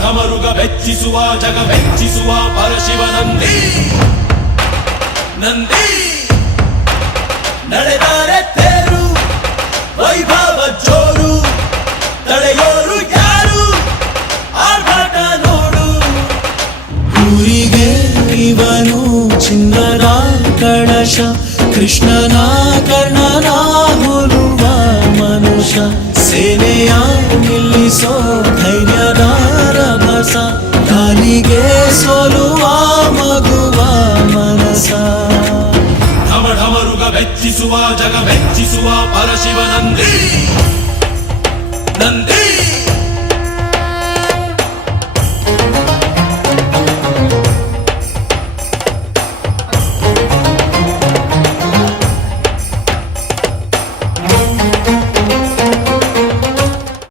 ಢಮರುಗ ಬೆಚ್ಚಿಸುವ ಜಗ ಬೆಚ್ಚಿಸುವ ಪರಶಿವ ನಂದಿ ನಂದಿ ನಡೆದಾರೆ ತೇರು ವೈಭವ ಜೋರು ತಡೆಯೋರು ಯಾರು ಆರ್ಭಟ ನೋಡು ಊರಿಗೆ ಇವನು ಚಿನ್ನದ ಕಳಶ ಕೃಷ್ಣನ ಕರ್ಣನ ಹೋಲುವ ಮನುಷ್ಯ ಸೇನೆಯ ನಿಲ್ಲಿಸೋ ಧೈರ್ಯದ ರಭಸ ಕಾಲಿಗೆ ಸೋಲುವ ಮಗುವ ಮನಸ ಢಮ ಢಮರುಗ ಬೆಚ್ಚಿಸುವ ಜಗ ಬೆಚ್ಚಿಸುವ ಪರಶಿವ ನಂದಿ ನಂದಿ